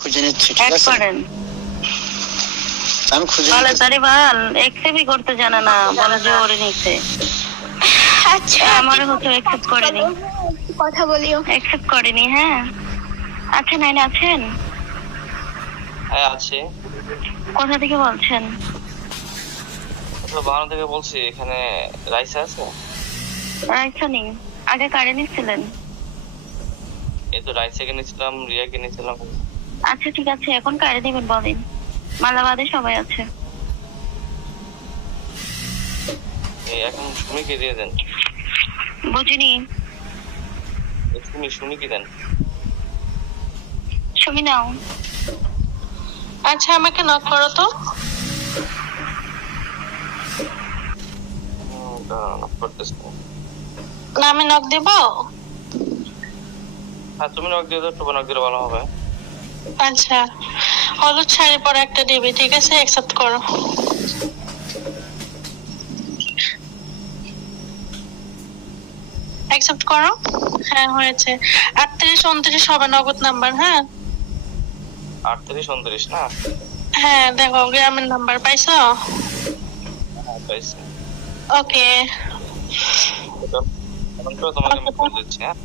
খুঁজে নিচ্ছি, ঠিক আছে? করেন আমি খুঁজে বলে তারি বাল একসেপ্টই করতে জানে না, বলে যে ওরে নিছে। আচ্ছা আমার হচ্ছে একসেপ্ট করেনি, কথা বলিও। একসেপ্ট করেনি। হ্যাঁ আছেন, আইন আছেন? হ্যাঁ আছে। কোথা থেকে বলছেন? বাংলা থেকে বলছি। এখানে রাইসা আছে? রাইসা নেই, আগে কারে নিছিলেন? এই তো রাইসা কিনেছিলাম, রিয়া কিনেছিলাম। আচ্ছা ঠিক আছে, এখন কারে দিবেন বলেন? মালাবাদে সবাই আছে। এখন সুমিকে দিয়ে দেন। বুঝিনি। সুমিকে দেন। সুমি নাও। আচ্ছা আমাকে নক করো তো। না আমি নক দেব? হ্যাঁ তুমি নক দিয়ে দাও, একটু নক দিলে ভালো হবে। আচ্ছা হলুদ শাড়ি পরে একটা দিবি, ঠিক আছে? অ্যাকসেপ্ট করো। অ্যাকসেপ্ট করো। হ্যাঁ হয়েছে। 38 29 হবে নগদ নাম্বার। হ্যাঁ 38 29 না? হ্যাঁ দেখো গ্রামের নাম্বার পাইছো? হ্যাঁ পাইছি। ওকে তোমাকে আমি বলে দিচ্ছি। হ্যাঁ